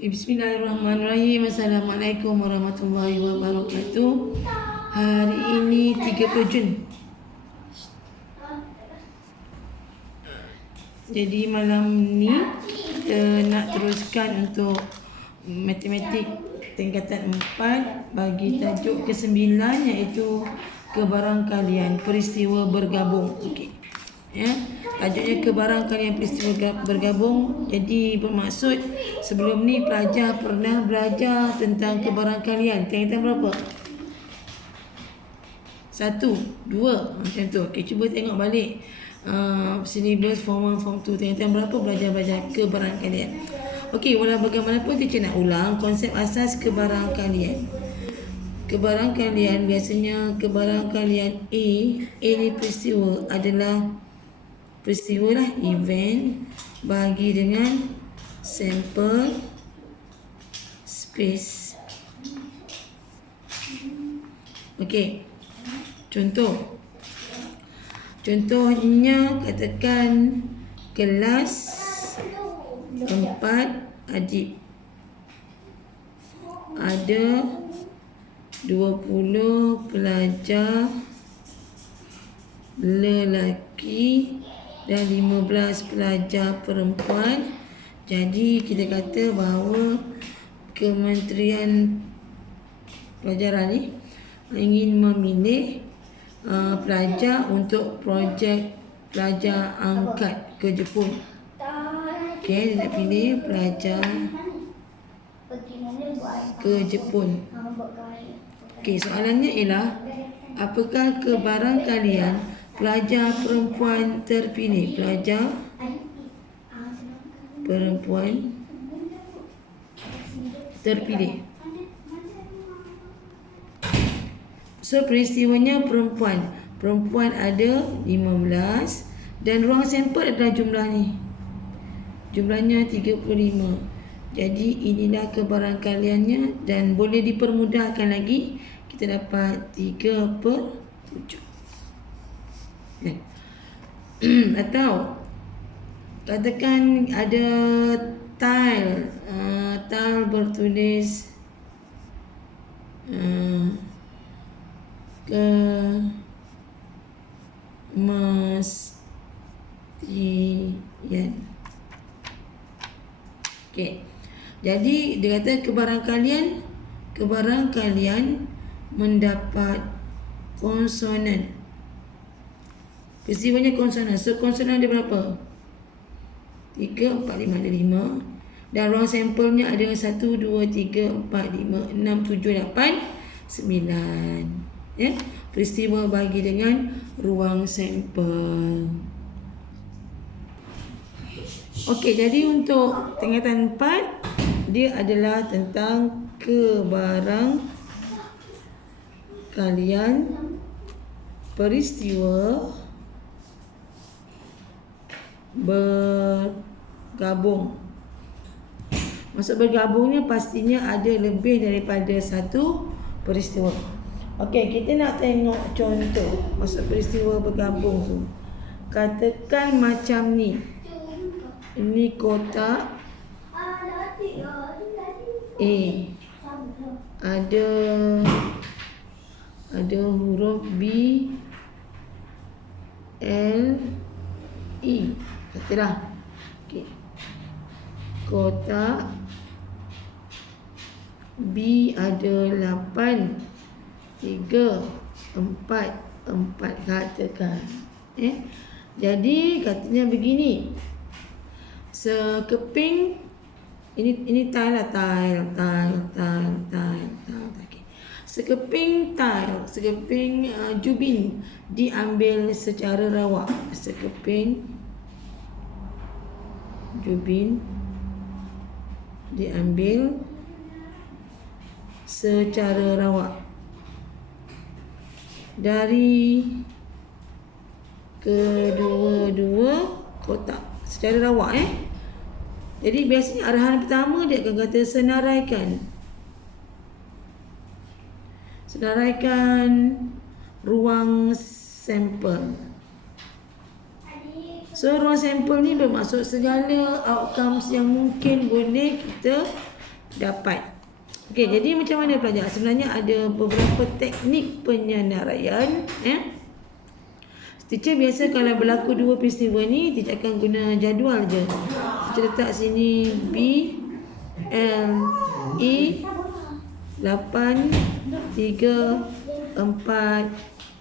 Bismillahirrahmanirrahim. Assalamualaikum warahmatullahi wabarakatuh. Hari ini 30 Jun. Jadi malam ni kita nak teruskan untuk matematik tingkatan 4 bagi tajuk ke-9 iaitu kebarangkalian peristiwa bergabung. Okey. Ya, tajuknya kebarangkalian peristiwa bergabung. Jadi bermaksud sebelum ni pelajar pernah belajar tentang kebarangkalian. Tingkatan berapa? 1, 2 macam tu. Okey, cuba tengok balik syllabus form 1, form 2 tingkatan berapa belajar kebarangkalian. Okey, walau bagaimanapun teacher nak ulang konsep asas kebarangkalian. Kebarangkalian biasanya kebarangkalian A ni peristiwa adalah peristiwa lah, event bagi dengan sampel space. Okey, contohnya katakan kelas 4 adik ada 20 pelajar lelaki dan 15 pelajar perempuan. Jadi kita kata bahawa Kementerian Pelajaran ni ingin memilih pelajar untuk projek pelajar angkat ke Jepun. Okey, dia nak pilih pelajar ke Jepun. Okey, soalannya ialah apakah kebarangkalian pelajar perempuan terpilih? Pelajar perempuan terpilih. So peristiwanya perempuan. Perempuan ada 15 dan ruang sampel adalah jumlah ni. Jumlahnya 35. Jadi inilah kebarangkaliannya dan boleh dipermudahkan lagi. Kita dapat 3/7. Atau katakan ada tile bertulis kemestian. Okey. Jadi dia kata kebarangkalian mendapat konsonan. Peristiwanya konsonan. So konsonan dia berapa? 3, 4, 5, ada 5. Dan ruang sampelnya ada 1, 2, 3, 4, 5, 6, 7, 8, 9. Ya, peristiwa bagi dengan ruang sampel. Okey, jadi untuk tingkatan 4 dia adalah tentang kebarangkalian peristiwa bergabung. Maksud bergabungnya pastinya ada lebih daripada satu peristiwa. Okey, kita nak tengok contoh maksud peristiwa bergabung tu. Katakan macam ni. Ini kotak A. Ada huruf B, L, E. Katalah. Okey. Kotak B ada 8, 3, 4 katakan. Jadi katanya begini. Sekeping ini tile lah, tile. Okay. Sekeping jubin diambil secara rawak. Sekeping jubin diambil secara rawak dari kedua-dua kotak secara rawak. Jadi biasanya arahan pertama dia akan kata senaraikan ruang sampel. So ruang sampel ni bermaksud segala outcomes yang mungkin boleh kita dapat. Okey, jadi macam mana pelajar? Sebenarnya ada beberapa teknik penyenaraian. Teacher biasa kalau berlaku dua peristiwa ni, teacher akan guna jadual je. Teacher letak sini B, L, E, 8, 3, 4,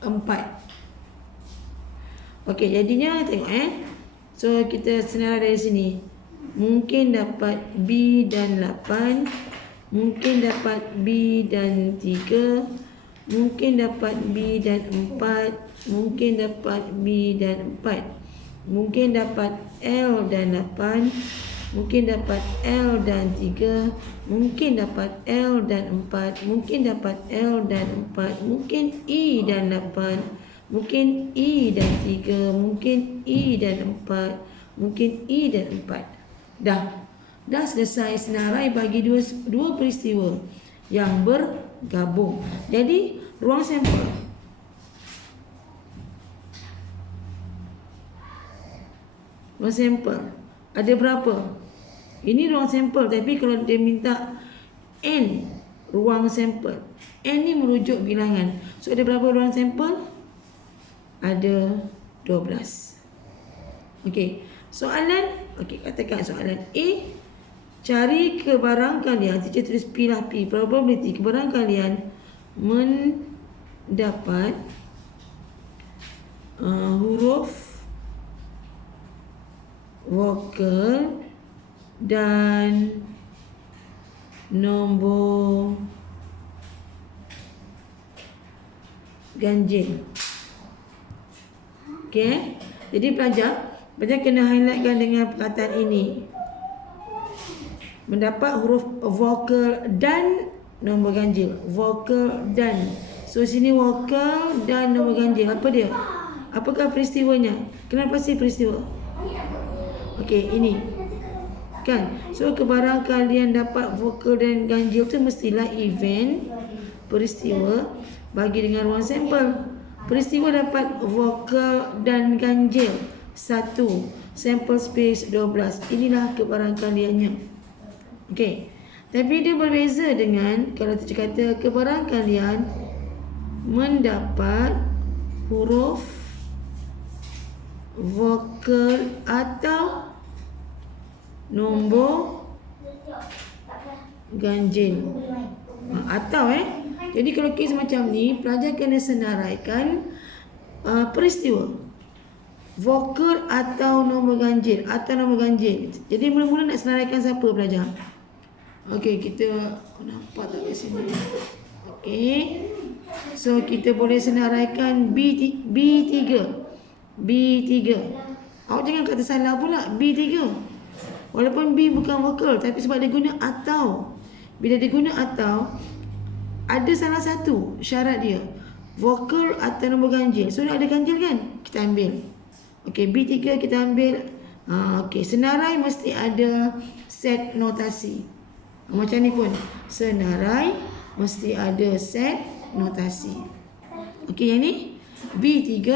4. Okey, jadinya tengok So kita senarai dari sini. Mungkin dapat B dan 8, mungkin dapat B dan 3, mungkin dapat B dan 4, mungkin dapat B dan 4, mungkin dapat L dan 8, mungkin dapat L dan 3, mungkin dapat L dan 4, mungkin dapat L dan 4, mungkin E dan 8, mungkin E dan 3, mungkin E dan 4, mungkin E dan 4. Dah selesai senarai bagi dua peristiwa yang bergabung. Jadi ruang sampel. Ruang sampel ada berapa? Ini ruang sampel, tapi kalau dia minta N ruang sampel, N ni merujuk bilangan. So ada berapa ruang sampel? Ada 12. Okey, soalan, katakan soalan A, cari kebarangkalian, teacher tulis P lah, P, probability kebarangkalian mendapat huruf vokal dan nombor ganjil. Okey, jadi pelajar kena highlightkan dengan perkataan ini. Mendapat huruf vokal dan nombor ganjil. Vokal dan. So sini vokal dan nombor ganjil. Apa dia? Apakah peristiwanya? Kenapa sih peristiwa? Okey, ini. Kan? So kebarangkalian dapat vokal dan ganjil tu mestilah event, peristiwa bagi dengan ruang sampel. Peristiwa dapat vokal dan ganjil 1, sampel space 12. Inilah kebarangkaliannya. Okey. Tapi dia berbeza dengan kalau kita kata kebarangkalian mendapat huruf vokal atau nombor ganjil. Atau jadi kalau kes macam ni, pelajar kena senaraikan peristiwa vokal atau nombor ganjil, Jadi mula-mula nak senaraikan siapa pelajar? Okey, kita nampak tak kat sini? Okey. So kita boleh senaraikan B3. Awak jangan kata salah pula, B3. Walaupun B bukan vokal, tapi sebab dia guna atau. Bila dia guna atau, ada salah satu syarat dia, vokal atau nombor ganjil. So ada ganjil kan? Kita ambil. Okey, B3 kita ambil. Okey, senarai mesti ada set notasi. Macam ni pun, senarai mesti ada set notasi. Okey, yang ni B3.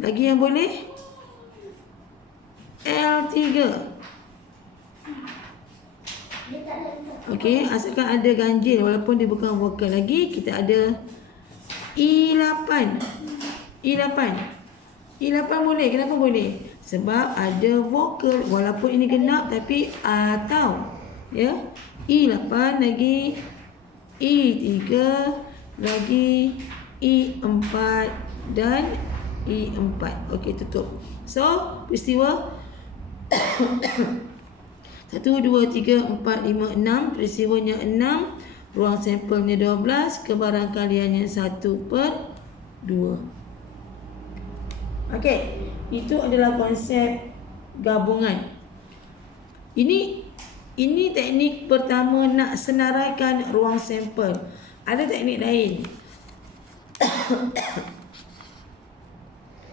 Lagi yang boleh L3. Okey, asalkan ada ganjil walaupun dia bukan vokal lagi, kita ada E8. E8 boleh. Kenapa boleh? Sebab ada vokal walaupun ini genap tapi atau E8 lagi E3 lagi E4 dan E4. Okey, tutup. So, peristiwa 1, 2, 3, 4, 5, 6. Peristiwanya 6. Ruang sampelnya 12. Kebarangkaliannya 1/2. Okey. Itu adalah konsep gabungan. Ini teknik pertama nak senaraikan ruang sampel. Ada teknik lain.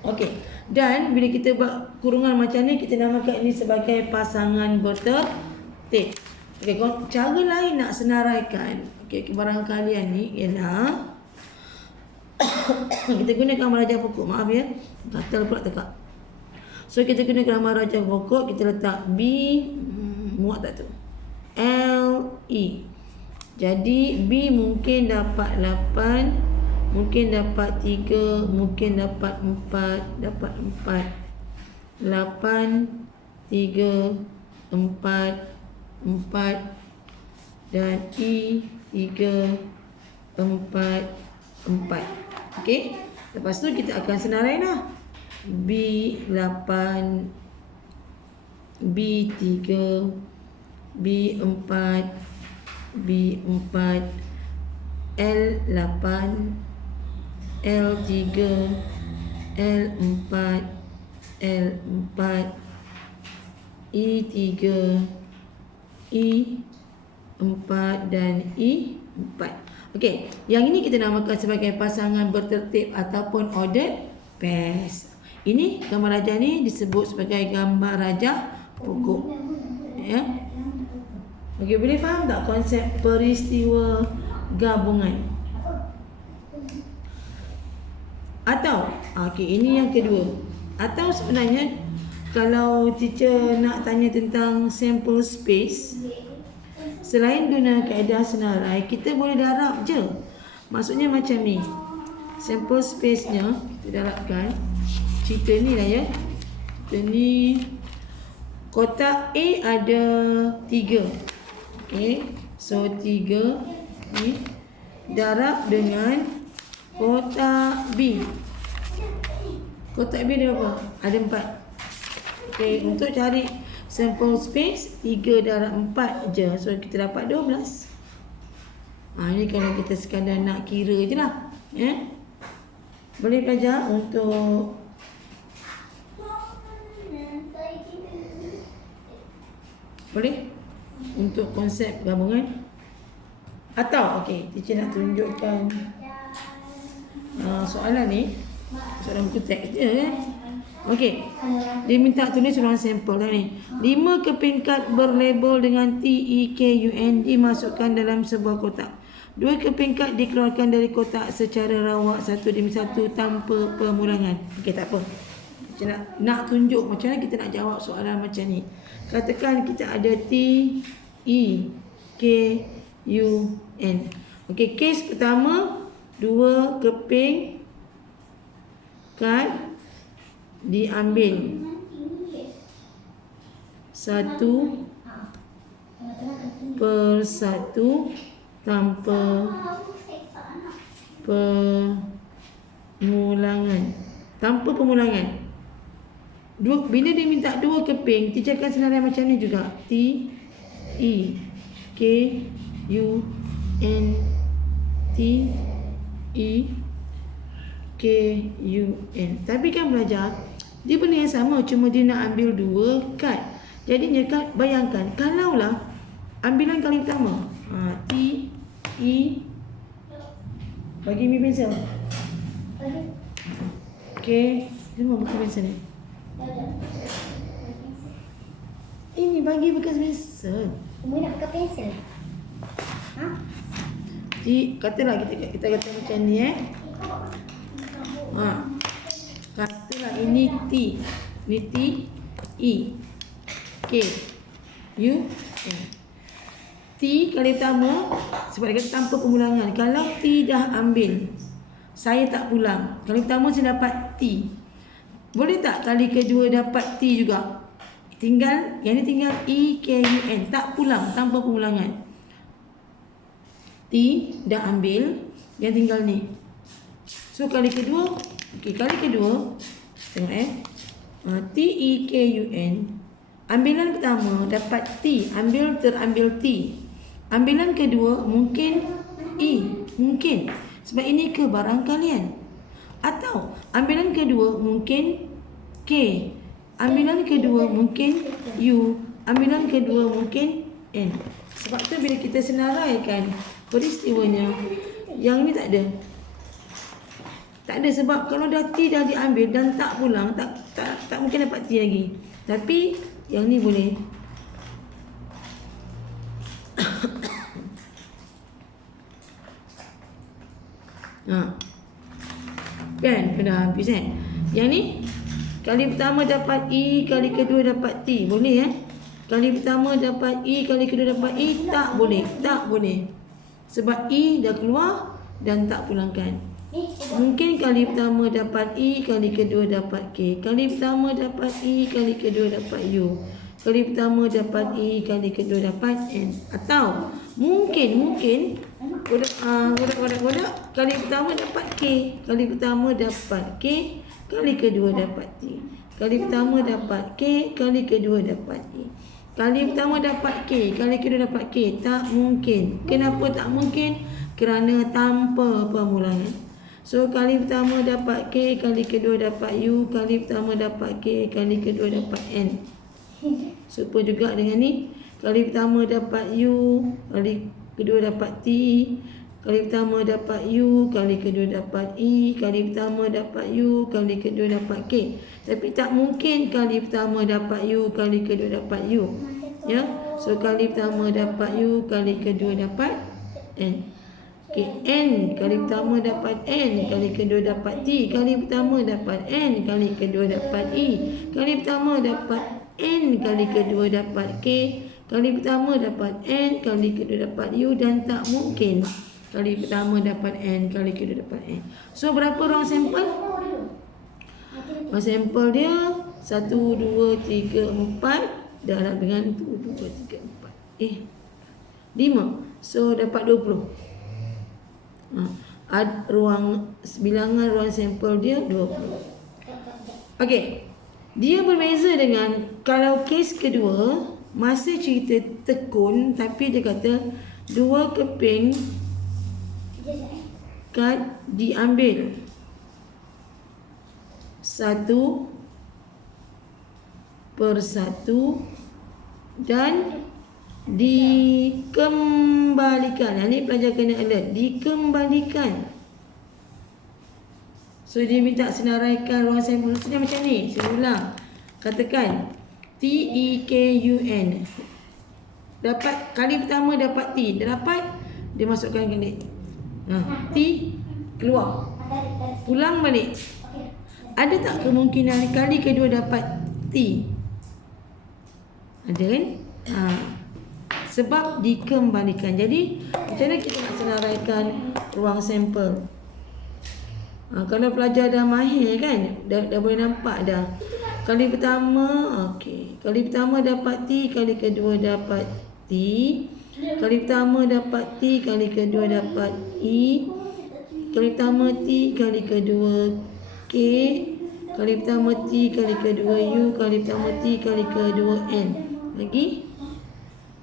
Okey. Dan bila kita buat kurungan macam ni, kita namakan ini sebagai pasangan bertertib. Okey, cara lain nak senaraikan kebarangkalian ni ialah kita gunakan marajah pokok. Maaf ya, gatal pula tekak. So kita gunakan marajah pokok, kita letak B, muat tak tu? L, E. Jadi B mungkin dapat 8, mungkin dapat 3, mungkin dapat 4, dapat 4. 8, 3, 4, 4 dan E 3, 4, 4. Okey. Lepas tu kita akan senarai lah. B 8, B 3, B 4, B 4, L 8, L 3, L 4, L 4, E 3, E 4 dan E 4. Okey, yang ini kita namakan sebagai pasangan bertertib ataupun ordered pairs. Ini gambar raja ni disebut sebagai gambar raja pokok. Ya. Okey, boleh faham tak konsep peristiwa gabungan? Atau, okey, ini yang kedua. Atau sebenarnya kalau teacher nak tanya tentang sample space, selain guna kaedah senarai, kita boleh darab je. Maksudnya macam ni. Sample space-nya kita darabkan. Cerita ni lah ya. Cerita ni kotak A ada 3. Okey. So 3 ni darab dengan kotak B. Kotak B ada berapa? Ada 4. Okey, untuk cari sample space 3 darab 4 je. So kita dapat 12. Ini kalau kita sekadar nak kira je lah. Boleh belajar untuk boleh untuk konsep gabungan. Atau okey, teacher nak tunjukkan soalan ni. Soalan buku teks je kan. Okey, dia minta tulis ruang sampel kan ni. 5 kepingkat berlabel dengan T, E, K, U, N dimasukkan dalam sebuah kotak. 2 kepingkat dikeluarkan dari kotak secara rawak 1 demi 1 tanpa pengulangan. Okey, tak apa. Kita nak tunjuk macam mana kita nak jawab soalan macam ni. Katakan kita ada T, E, K, U, N. Okey, kes pertama 2 keping kad diambil 1 per 1 tanpa pengulangan. Tanpa pengulangan. Bila dia minta 2 keping, teacher akan senarai macam ni juga. T, E, K, U, N. T, E, K, U, N. Tapi kan belajar, dia benda yang sama, cuma dia nak ambil 2 kad. Jadinya kan bayangkan, kalaulah ambilan kali pertama T, E, bagi mi pensel. Okey, semua buku pensel ni. Ini bagi bekas pensel. Kamu nak pakai pensel? Ha? Katalah kita kata macam ni katalah ini T. Ini T, E, K, U, N. T kali pertama sebab dia kata tanpa pengulangan. Kalau T dah ambil, saya tak pulang. Kali pertama saya dapat T. Boleh tak kali kedua dapat T juga? Tinggal, yang ni tinggal E, K, U, N. Tak pulang, tanpa pengulangan. T dah ambil, yang tinggal ni. So kali kedua, okey, kali kedua tengok T, E, K, U, N. Ambilan pertama dapat T, terambil T. Ambilan kedua mungkin E, mungkin sebab ini kebarangkalian. Atau ambilan kedua mungkin K, ambilan kedua mungkin U, ambilan kedua mungkin N. Sebab tu bila kita senaraikan peristiwanya, yang ni tak ada. Tak ada sebab kalau dah T dah diambil dan tak pulang, tak mungkin dapat T lagi. Tapi yang ni boleh. Kan dah habis Yang ni kali pertama dapat E, kali kedua dapat T. Boleh Kali pertama dapat E, kali kedua dapat E. Tak boleh. Tak boleh. Sebab E dah keluar dan tak pulangkan. Mungkin kali pertama dapat E, kali kedua dapat K. Kali pertama dapat E, kali kedua dapat U. Kali pertama dapat E, kali kedua dapat N. Atau mungkin Kodak. Kali pertama dapat K, kali pertama dapat K, kali kedua dapat T. Kali pertama dapat K, kali kedua dapat E. Kali pertama dapat K, kali kedua dapat K. Tak mungkin. Kenapa tak mungkin? Kerana tanpa permulangan. So kali pertama dapat K, kali kedua dapat U, kali pertama dapat K, kali kedua dapat N. Super juga dengan ni. Kali pertama dapat U, kali kedua dapat T. Kali pertama dapat U, kali kedua dapat E. Kali pertama dapat U, kali kedua dapat K. Tapi tak mungkin kali pertama dapat U, kali kedua dapat U. Ya. So kali pertama dapat U, kali kedua dapat N. Okay. N kali pertama dapat N, kali kedua dapat T. Kali pertama dapat N, kali kedua dapat E. Kali pertama dapat N, kali kedua dapat K. Kali pertama dapat N, kali kedua dapat U. Dan tak mungkin kali pertama dapat N, kali kedua dapat N. So berapa ruang sampel? Ruang sampel dia 1, 2, 3, 4. Darab dengan 1, 2, 3, 4. 5. So dapat 20. Bilangan ruang sampel dia 20. Okey. Dia berbeza dengan kalau kes kedua, masa cerita tekun, tapi dia kata 2 keping kad diambil 1 per 1 dan dikembalikan. Ini pelajar kena alert. Dikembalikan. So dia minta senaraikan ruang sampel. Maksudnya macam ni. Saya ulang. Katakan TEKUN. Dapat kali pertama dapat T. Dia dapat, dia masukkan ke T keluar. Pulang balik. Ada tak kemungkinan kali kedua dapat T? Ada kan? Sebab dikembalikan. Jadi macam mana kita nak senaraikan ruang sampel? Kalau pelajar dah mahir kan, dah boleh nampak dah. Kali pertama, okey. Kali pertama dapat T, kali kedua dapat T. Kali pertama dapat T, kali kedua dapat E. Kali pertama T, kali kedua K. Kali pertama T, kali kedua U. Kali pertama T, kali kedua N. Lagi?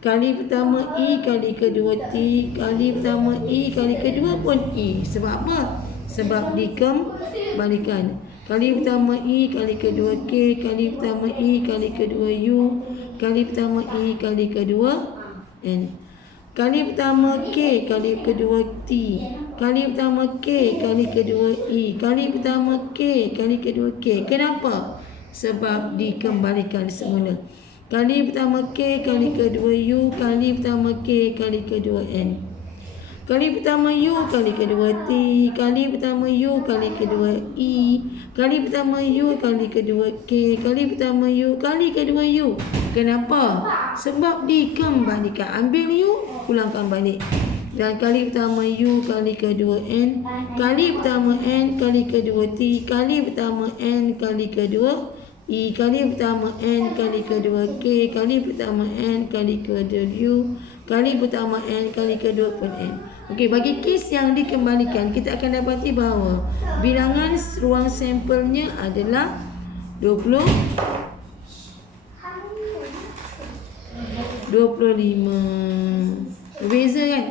Kali pertama E, kali kedua T. Kali pertama E, kali kedua pun E. Sebab apa? Sebab dikembalikan. Kali pertama E, kali kedua K. Kali pertama E, kali kedua U. Kali pertama E, kali kedua N. Kali pertama K, kali kedua T. Kali pertama K, kali kedua E. Kali pertama K, kali kedua K. Kenapa? Sebab dikembalikan semula. Kali pertama K, kali kedua U. Kali pertama K, kali kedua N. Kali pertama U, kali kedua T. Kali pertama U, kali kedua E. Kali pertama U, kali kedua K. Kali pertama U, kali kedua U. Kenapa? Sebab dikembalikan. Ambil U, pulangkan balik. Dan kali pertama U, kali kedua N. Kali pertama N, kali kedua T. Kali pertama N, kali kedua E. Kali pertama N, kali kedua K. Kali pertama N, kali kedua U. Kali pertama N, kali kedua pun N. Okey, bagi kes yang dikembalikan, kita akan dapati bahawa bilangan ruang sampelnya adalah 25. Berbeza kan?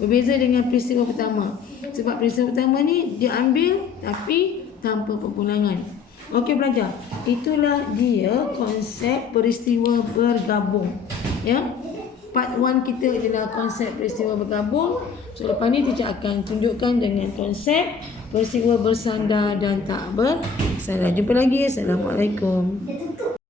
Berbeza dengan peristiwa pertama. Sebab peristiwa pertama ni dia ambil tapi tanpa perpulangan. Okey pelajar, itulah dia konsep peristiwa bergabung. Ya. Part 1 kita adalah konsep peristiwa bergabung. So lepas ni teacher akan tunjukkan dengan konsep peristiwa bersandar dan tak bersandar. Jumpa lagi. Assalamualaikum.